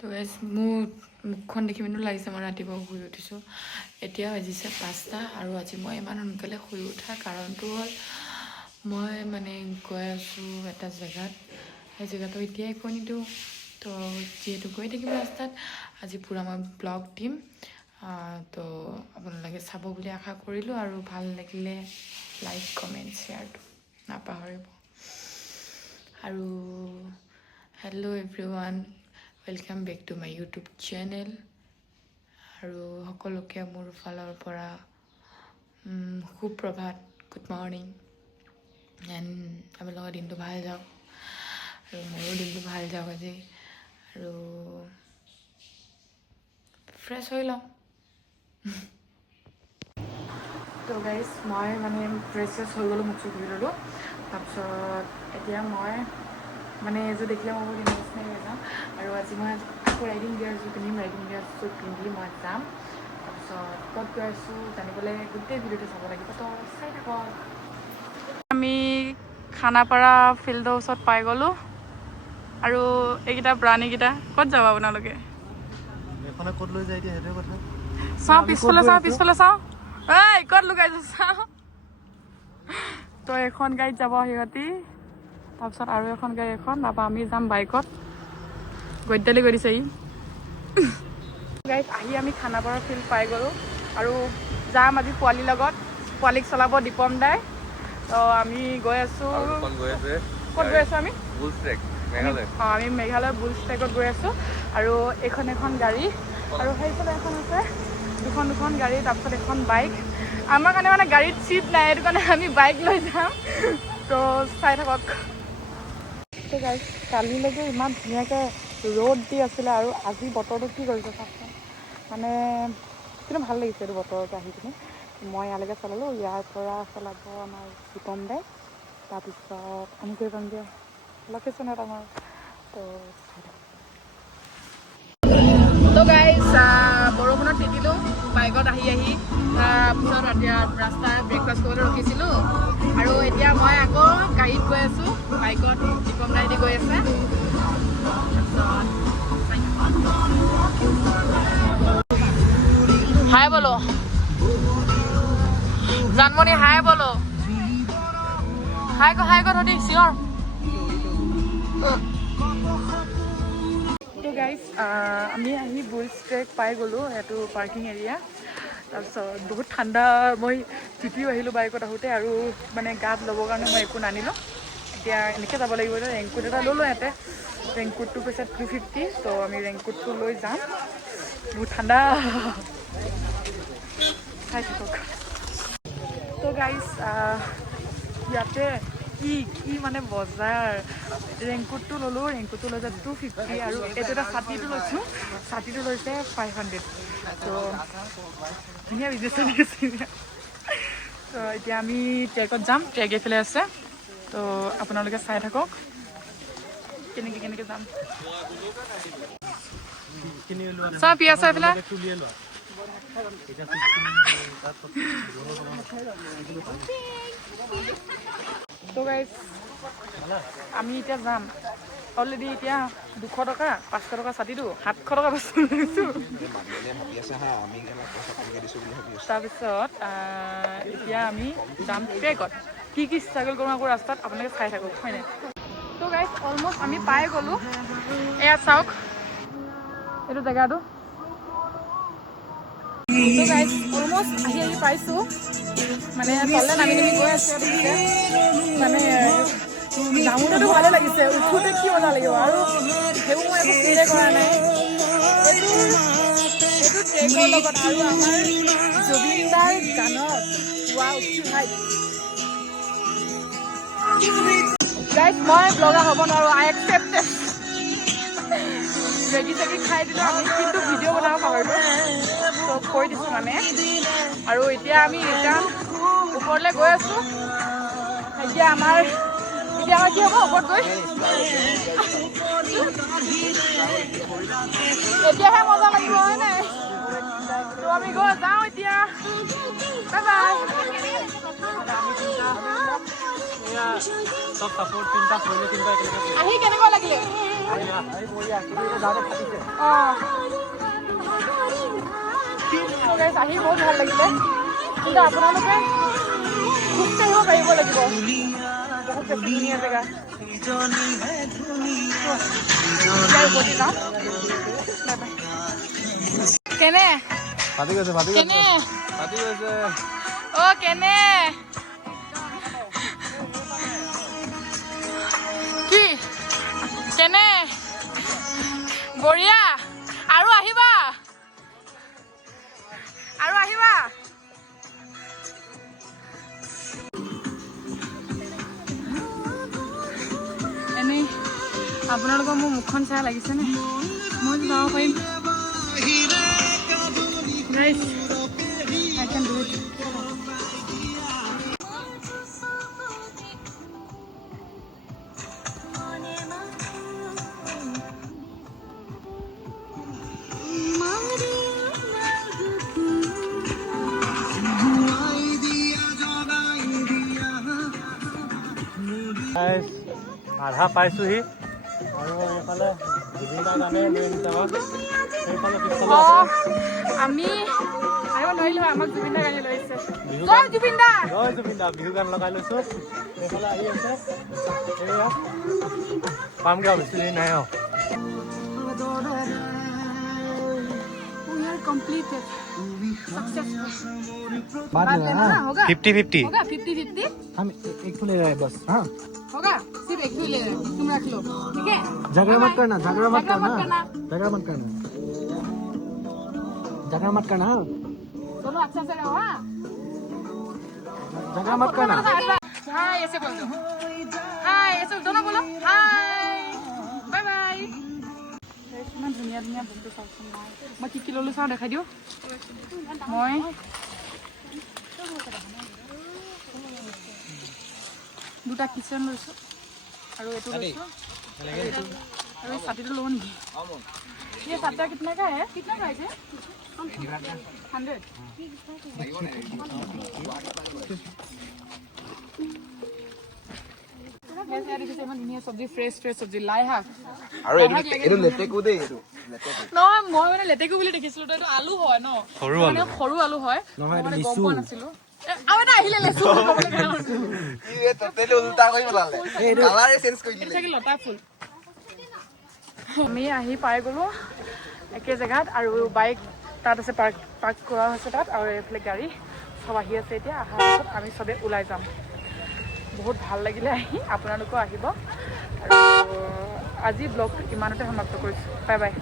তো গাইজ মোৰ মুখখন দেখি পিনে লাগিছে মই ৰাতিপুৱা শুই উঠিছোঁ। এতিয়া বাজিছে 5টা আৰু আজি মই ইমান সোনকালে শুই উঠাৰ কাৰণটো হ'ল মই মানে গৈ আছোঁ এটা জেগাত। সেই জেগাটো এতিয়াই কৈ নিদিওঁ, তো যিহেতু গৈ থাকিম ৰাস্তাত আজি পূৰা মই ব্লগ দিম। তো আপোনালোকে চাব বুলি আশা কৰিলোঁ আৰু ভাল লাগিলে লাইক কমেণ্ট শ্বেয়াৰটো নাপাহৰিব। আৰু hello' everyone, welcome back to my YouTube channel. আৰু সকলোকে মোৰ ফালৰ পৰা সুপ্ৰভাত, গুড মৰ্ণিং, এণ্ড আপোনালোকৰ দিনটো ভাল যাওক আৰু মোৰো দিনটো ভাল যাওক আজি। আৰু ফ্ৰেছ হৈ লওঁ। তো গাইজ মই মানে ফ্ৰেছ হৈ গ'লোঁ, মুখ চুখ ধুই ল'লোঁ। তাৰপিছত এতিয়া মই মানে এযোৰ দেখিলে মই বহুত ইম'চনেল হৈ যাওঁ। আৰু আজি মই আকৌ ৰাইডিং গিয়াৰযোৰ পিন্ধিম, ৰাইডিং গিয়াৰযোৰ পিন্ধি মই যাম। তাৰপিছত ক'ত গৈ আছোঁ জানিবলৈ গোটেই ভিডিঅ'টো চাব লাগিব, তো চাই থাকক। আমি খানাপাৰা ফিল্ডৰ ওচৰত পাই গ'লোঁ। আৰু এইকেইটা প্ৰাণীকেইটা ক'ত যাব আপোনালোকে? এখনে ক'ত লৈ যায় এতিয়া সেইটোৱে কথা। চাওঁ পিছফালে, চাওঁ পিছফালে, চাওঁ এই ক'ত লুকাইছোঁ চাওঁ। তো এখন গাড়ীত যাব সিহঁতি, তাৰপিছত আৰু এখন গাড়ী তাৰপৰা আমি যাম বাইকত। গদ্দালি কৰি দিছে ই। গাড়ীত আহি আমি খানাপাৰা ফিল্ড পাই গ'লোঁ আৰু যাম আজি পোৱালিৰ লগত। পোৱালিক চলাব দীপম দাই। তো আমি গৈ আছোঁ। ক'ত গৈ আছোঁ আমি? আমি মেঘালয় বুলছ ট্ৰেকত গৈ আছোঁ। আৰু এখন গাড়ী আৰু সেইফালে এখন আছে, দুখন গাড়ী, তাৰপিছত এখন বাইক। আমাৰ কাৰণে মানে গাড়ীত চিট নাই, সেইটো কাৰণে আমি বাইক লৈ যাম। তো চাই থাকক। গাইজ কালিলৈকে ইমান ধুনীয়াকৈ ৰ'দ দি আছিলে আৰু আজি বতৰটো কি কৰিছে চাওকচোন। মানে কিন্তু ভাল লাগিছে এইটো বতৰটো আহি পিনে। মই ইয়ালৈকে চলালোঁ, ইয়াৰ পৰা চলাব আমাৰ দীপম দাই। তাৰপিছত আমি গৈ পামগৈ লোকেশ্যনত আমাৰ। তো গাইজ বৰষুণত তিতিলোঁ বাইকত আহি তাৰপিছত এতিয়া ৰাস্তাত ব্ৰেকফাষ্ট কৰিবলৈ ৰখিছিলোঁ। আৰু এতিয়া মই আকৌ গাড়ীত গৈ আছোঁ, বাইকত দীপম দাই দি গৈ আছে। হাই বলো জানমণি, হাই বলো, হাই ক ধৰি চিঞৰ। তো গাইজ আমি আহি বুলছ ট্ৰেক পাই গ'লোঁ, সেইটো পাৰ্কিং এৰিয়া। তাৰপিছত বহুত ঠাণ্ডা, মই তিতিও আহিলোঁ বাইকত আহোঁতে। আৰু মানে গাত ল'বৰ কাৰণে মই একো নানিলোঁ। এতিয়া এনেকৈ যাব লাগিব যে ৰেইনকোট এটা ল'লোঁ ইয়াতে। ৰেইনকোটটো কৈছে 250, তো আমি ৰেইনকোটটো লৈ যাম। বহুত ঠাণ্ডা চাই থাকক। তো গাইজ ইয়াতে কি মানে বজাৰ। ৰেইনকোটটো ল'লোঁ, ৰেইনকোটটো লৈ যায় 250 আৰু এইটো এটা ছাতিটো লৈছোঁ, ছাতিটো লৈছে 500। তো ধুনীয়া বিজনেছ চলি আছে। তো এতিয়া আমি ট্ৰেকত যাম, ট্ৰেক এইফালে আছে। তো আপোনালোকে চাই থাকক কেনেকৈ যাম। চাওঁ পিয়াজ এইফালে। তো গাইজ আমি এতিয়া যাম। অলৰেডি এতিয়া 200 টকা 500 টকা ছাতিটো 700 টকা বস্তু লৈছোঁ। তাৰপিছত এতিয়া আমি যাম ট্ৰেকত। কি ষ্ট্ৰাগল কৰোঁ আকৌ ৰাস্তাত আপোনালোকে চাই থাকক, হয়নে? তো গাইজ অলমষ্ট আমি পাই গ'লোঁ। এয়া চাওক এইটো জেগাটো। তো গাইজ অলমষ্ট আহি পাইছোঁ। মানে তললৈ নামি গৈ আছোঁ। মানে নামোতেতো ভালে লাগিছে, উঠোঁতে কি মজা লাগিব। আৰু সেইবোৰ মই একো ফিলে কৰা নাই। এইটো ট্ৰেকৰ লগত আৰু আমাৰ জুবিনদাৰ গানত ৱাও কি ভাইব। গাইজ মই ব্লগাৰ হ'ব নোৱাৰোঁ, আই একচেপ্টেড। মেগী চেগি খাই দিলোঁ আমি, কিন্তু ভিডিঅ' বনাব পাহৰিলোঁ। তো কৈ দিছোঁ মানে। আৰু এতিয়া আমি ৰিটাৰ্ণ ওপৰলৈ গৈ আছোঁ। এতিয়া আমাৰ কি হ'ব ওপৰত গৈ? এতিয়াহে মজা লাগিব, হয় নাই? তো আমি যাওঁ এতিয়া। Bye bye. চব কাপোৰ তিনিটা পৰিলে তিনিটা একেলগে আহি কেনেকুৱা লাগিলে আহি বহুত ভাল লাগিলে কিন্তু আপোনালোকে খোজকাঢ়িব পাৰিব লাগিব বহুত বেছি ধুনীয়া জেগা কেনে ফাটি গৈছে কেনে ফাটি গৈছে অ কেনে কি কেনে বঢ়িয়া আৰু আহিবা এনেই আপোনালোকৰ মোৰ মুখখন চাই লাগিছেনে মই যাব পাৰিম Guys, I can do it. আধা পাইছোহি আৰু এইফালে জুবিনদাৰ গানে লৈ আনিছে আমাক সেইফালে পিছফালে আমি আহিব নোৱাৰিলো আমাক জুবিনদাৰ গানে লৈ আহিছে জয় জুবিনদা বিহু গান লগাই লৈছো এইফালে আহি আছে এয়া পামগে আৰু বেছি দেৰি নাই আৰু We are completed. Successful. बात लेना ना होगा 50-50 होगा 50-50 हम एक फुल ले रहे हैं बस हाँ होगा सिर्फ एक ही ले रहे तुम रख लो ठीक है झगड़ा मत करना झगड़ा मत झगड़ा मत करना करना झगड़ा मत करना झगड़ा मत करना दोनों अच्छा से रहो हाँ झगड़ा मत करना हाय ऐसे बोल दो हाय ऐसे दोनों बोलो हाय बाय बाय ইমান ধুনীয়া ধুনীয়া বস্তু চাওকচোন মই কি কি ল'লো চাওঁ দেখাই দিওঁ মই দুটা কিচেন লৈছোঁ আৰু এইটো লৈছোঁ আৰু এই ছাতিটো ল'ব নেকি ये साता कितना का है कितना प्राइस है 100 सब्जी फ्रेश सब्जी लाई শাক আৰু এইটো লেটেকু দেই এইটো নহয় মই মানে লেটেকু বুলি দেখিছিলো তো এইটো আলু হয় ন মানে সৰু আলু হয় নহয় মানে গম পোৱা নাছিলো আৰু এটা আহিলে লেচু এই ততেলে উল্টা কৰি পেলালে কালাৰে চেঞ্জ কৰি দিলে চাগে লতা ফুল আমি আহি পাই গলো একে জেগাত আৰু বাইক তাত আছে পাৰ্ক কৰা হৈছে তাত আৰু এইফালে গাড়ী সব আহি আছে এতিয়া অহাৰ পিছত আমি সবে ওলাই যাম বহুত ভাল লাগিলে আহি আপোনালোকো আহিব আৰু আজি ব্লগটো ইমানতে সমাপ্ত কৰিছোঁ বাই বাই